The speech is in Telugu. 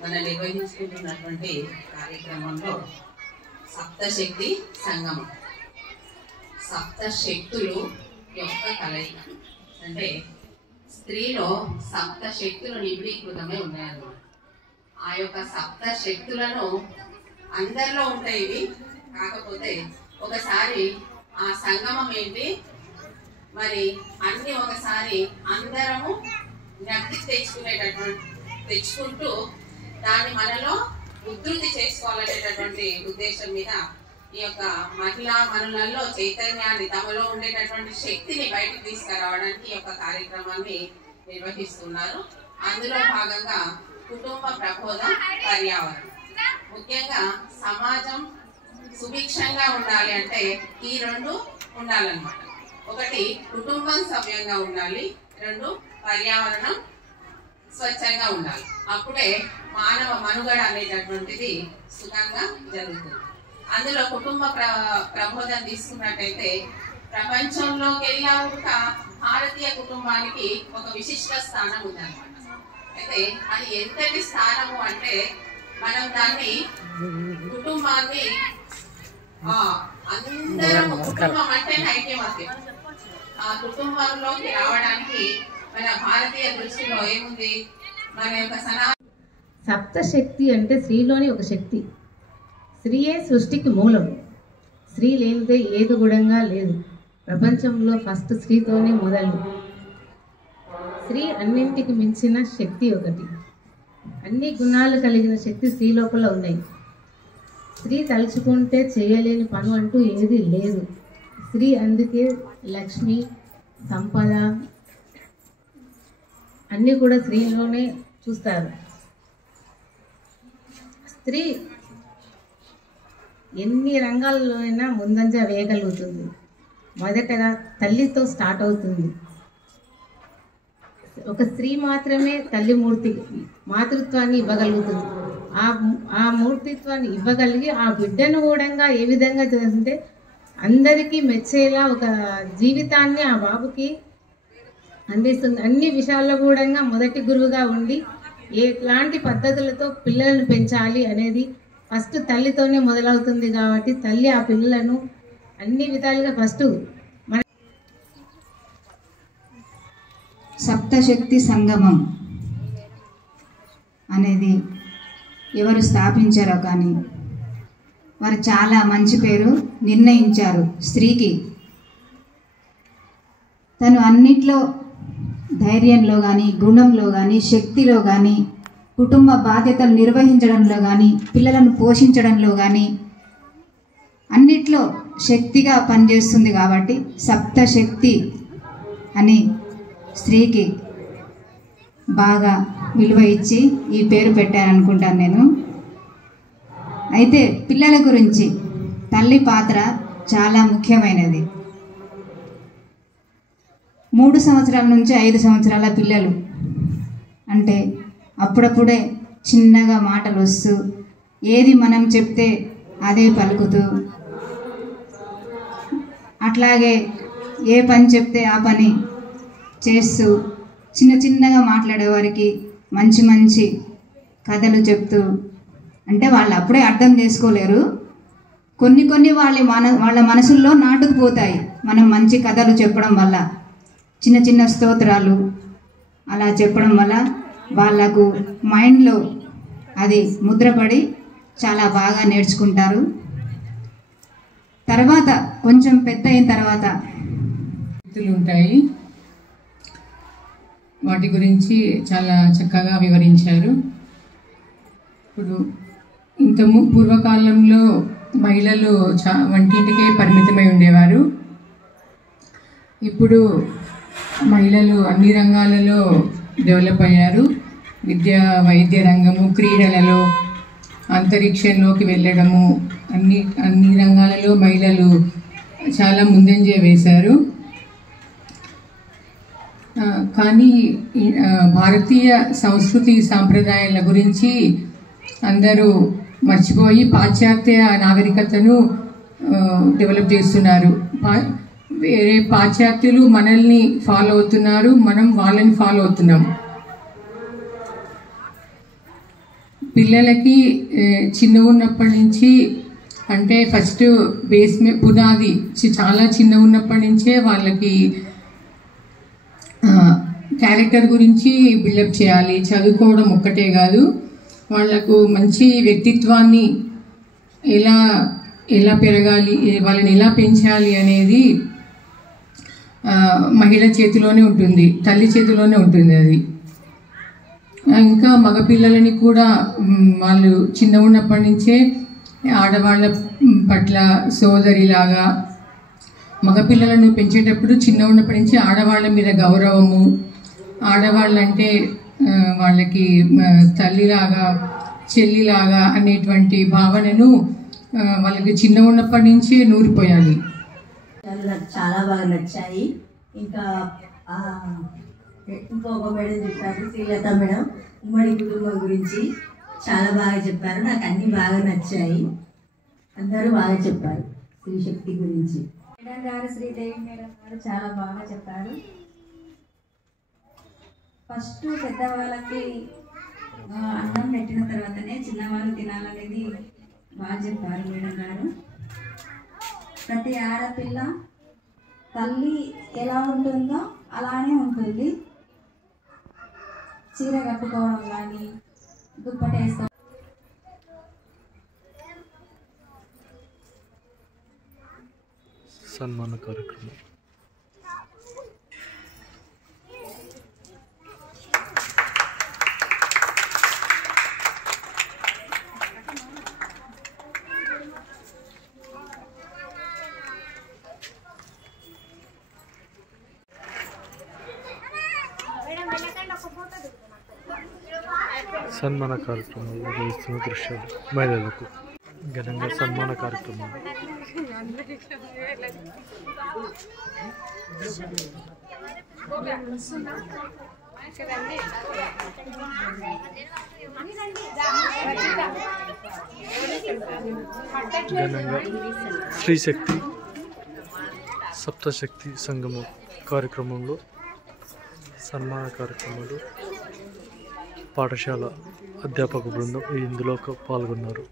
మనం నిర్వహించుకుంటున్నటువంటి కార్యక్రమంలో సప్తశక్తి సంగమం, సప్తశక్తులు యొక్క కలయిక. అంటే స్త్రీలో సప్తశక్తులు నిబిడీకృతమై ఉన్నాయన్నమాట. ఆ యొక్క సప్తశక్తులను అందరిలో ఉంటాయి ఇవి. కాకపోతే ఒకసారి ఆ సంగమం ఏంటి మరి అన్ని ఒకసారి అందరము జ్ఞప్తికి తెచ్చుకుంటూ దాన్ని మనలో ఉద్ధృతి చేసుకోవాలనేటటువంటి ఉద్దేశం మీద ఈ యొక్క మహిళా మనులలో చైతన్యాన్ని, తమలో ఉండేటటువంటి శక్తిని బయటకు తీసుకురావడానికి ఈ యొక్క కార్యక్రమాన్ని నిర్వహిస్తున్నారు. అందులో భాగంగా కుటుంబ ప్రబోధం, పర్యావరణం. ముఖ్యంగా సమాజం సుభిక్షంగా ఉండాలి అంటే ఈ రెండు ఉండాలన్నమాట. ఒకటి కుటుంబం సవ్యంగా ఉండాలి, రెండు పర్యావరణం స్వచ్ఛంగా ఉండాలి. అప్పుడే మానవ మనుగడ అనేటటువంటిది సుఖంగా జరుగుతుంది. అందులో కుటుంబ ప్రబోధం తీసుకున్నట్టయితే ప్రపంచంలోకి వెళ్ళా కూడా భారతీయ కుటుంబానికి ఒక విశిష్ట స్థానం ఉందన్నమాట. అయితే అది ఎంతటి స్థానము అంటే మనం దాన్ని కుటుంబాన్ని అందరం కుటుంబం అంటే ఐక్యమత్యం. ఆ కుటుంబంలోకి రావడానికి మన భారతీయ దృష్టిలో ఏముంది, మన యొక్క సప్తశక్తి అంటే స్త్రీలోని ఒక శక్తి. స్త్రీయే సృష్టికి మూలం. స్త్రీ లేనిదే ఏది గుణంగా లేదు. ప్రపంచంలో ఫస్ట్ స్త్రీతోనే మొదలు. స్త్రీ అన్నింటికి మించిన శక్తి ఒకటి. అన్ని గుణాలు కలిగిన శక్తి స్త్రీ లోపల ఉన్నాయి. స్త్రీ తలుచుకుంటే చేయలేని పని అంటూ ఏది లేదు. స్త్రీ అందుకే లక్ష్మి, సంపద అన్నీ కూడా స్త్రీలోనే చూస్తారు. స్త్రీ ఎన్ని రంగాల్లో అయినా ముందంజ వేయగలుగుతుంది. మొదటగా తల్లితో స్టార్ట్ అవుతుంది. ఒక స్త్రీ మాత్రమే తల్లి మూర్తి మాతృత్వాన్ని ఇవ్వగలుగుతుంది. ఆ మూర్తిత్వాన్ని ఇవ్వగలిగి ఆ బిడ్డను కూడా ఏ విధంగా చేస్తుంటే అందరికీ మెచ్చేలా ఒక జీవితాన్ని ఆ బాబుకి అందిస్తుంది. అన్ని విషయాల్లో కూడా మొదటి గురువుగా ఉండి ఎలాంటి పద్ధతులతో పిల్లలను పెంచాలి అనేది ఫస్ట్ తల్లితోనే మొదలవుతుంది. కాబట్టి తల్లి ఆ పిల్లలను అన్ని విధాలుగా ఫస్ట్ సప్తశక్తి సంగమం అనేది ఎవరు స్థాపించారో కానీ వారు చాలా మంచి పేరు నిర్ణయించారు. స్త్రీకి తను అన్నిట్లో ధైర్యంలో కానీ, గుణంలో కానీ, శక్తిలో కానీ, కుటుంబ బాధ్యతలు నిర్వహించడంలో కానీ, పిల్లలను పోషించడంలో కానీ అన్నిట్లో శక్తిగా పనిచేస్తుంది. కాబట్టి సప్తశక్తి అని స్త్రీకి బాగా విలువ ఇచ్చి ఈ పేరు పెట్టారనుకుంటాను నేను. అయితే పిల్లల గురించి తల్లి పాత్ర చాలా ముఖ్యమైనది. 3 సంవత్సరాల నుంచి 5 సంవత్సరాల పిల్లలు అంటే అప్పుడప్పుడే చిన్నగా మాటలు వస్తూ ఏది మనం చెప్తే అదే పలుకుతూ, అట్లాగే ఏ పని చెప్తే ఆ పని చేస్తూ చిన్నగా మాట్లాడేవారికి మంచి మంచి కథలు చెప్తూ, అంటే వాళ్ళు అప్పుడే అర్థం చేసుకోలేరు. కొన్ని వాళ్ళ మనసుల్లో నాటుకుపోతాయి మనం మంచి కథలు చెప్పడం వల్ల. చిన్న స్తోత్రాలు అలా చెప్పడం వల్ల వాళ్ళకు మైండ్లో అది ముద్రపడి చాలా బాగా నేర్చుకుంటారు. తర్వాత కొంచెం పెద్ద అయిన తర్వాత ఉంటాయి. వాటి గురించి చాలా చక్కగా వివరించారు. ఇప్పుడు పూర్వకాలంలో మహిళలు వంటింటికే పరిమితమై ఉండేవారు. ఇప్పుడు మహిళలు అన్ని రంగాలలో డెవలప్ అయ్యారు. విద్య, వైద్య రంగము, క్రీడలలో, అంతరిక్షంలోకి వెళ్ళడము, అన్ని రంగాలలో మహిళలు చాలా ముందంజ వేశారు. కానీ భారతీయ సంస్కృతి సాంప్రదాయాల గురించి అందరూ మర్చిపోయి పాశ్చాత్య నాగరికతను డెవలప్ చేస్తున్నారు. వేరే పాశ్చాత్యులు మనల్ని ఫాలో అవుతున్నారు, మనం వాళ్ళని ఫాలో అవుతున్నాం. పిల్లలకి చిన్న ఉన్నప్పటి నుంచి అంటే ఫస్ట్ బేస్ పునాది చాలా చిన్న ఉన్నప్పటి నుంచే వాళ్ళకి క్యారెక్టర్ గురించి బిల్డప్ చేయాలి. చదువుకోవడం ఒక్కటే కాదు, వాళ్లకు మంచి వ్యక్తిత్వాన్ని ఎలా పెరగాలి, వాళ్ళని ఎలా పెంచాలి అనేది మహిళ చేతిలోనే ఉంటుంది, తల్లి చేతిలోనే ఉంటుంది అది. ఇంకా మగపిల్లలని కూడా వాళ్ళు చిన్న ఉన్నప్పటి నుంచే ఆడవాళ్ళ పట్ల సోదరిలాగా, మగపిల్లలను పెంచేటప్పుడు చిన్న ఉన్నప్పటి నుంచి ఆడవాళ్ళ మీద గౌరవము, ఆడవాళ్ళంటే వాళ్ళకి తల్లిలాగా చెల్లిలాగా అనేటువంటి భావనను వాళ్ళకి చిన్న ఉన్నప్పటి నుంచే నూరిపోయాలి. నాకు చాలా బాగా నచ్చాయి. ఇంకా ఇంకొక మేడం చెప్పారు, శ్రీలత మేడం, ఉమ్మడి కుటుంబం గురించి చాలా బాగా చెప్పారు. నాకు అన్నీ బాగా నచ్చాయి. అందరూ బాగా చెప్పారు స్త్రీ శక్తి గురించి. మేడం గారు, శ్రీదేవి మేడం గారు చాలా బాగా చెప్పారు. ఫస్ట్ పెద్దవాళ్ళకి అన్నం పెట్టిన తర్వాతనే చిన్నవాళ్ళు తినాలనేది బాగా చెప్పారు మేడం గారు. ప్రతి ఆడపిల్ల తల్లి ఎలా ఉంటుందో అలానే ఉంటుంది. చీర కట్టుకోవడం కానీ, దుప్పటి వేసుకోవడం. సన్మాన కార్యక్రమం సన్మాన కార్యక్రమాలు నిర్వహిస్తున్న దృశ్యాలు మహిళలకు ఘనంగా సన్మాన కార్యక్రమాలు. ఘనంగా స్త్రీ శక్తి సప్తశక్తి సంగమం కార్యక్రమంలో సన్మాన కార్యక్రమాలు పాఠశాల అధ్యాపక బృందం ఇందులో పాల్గొన్నారు.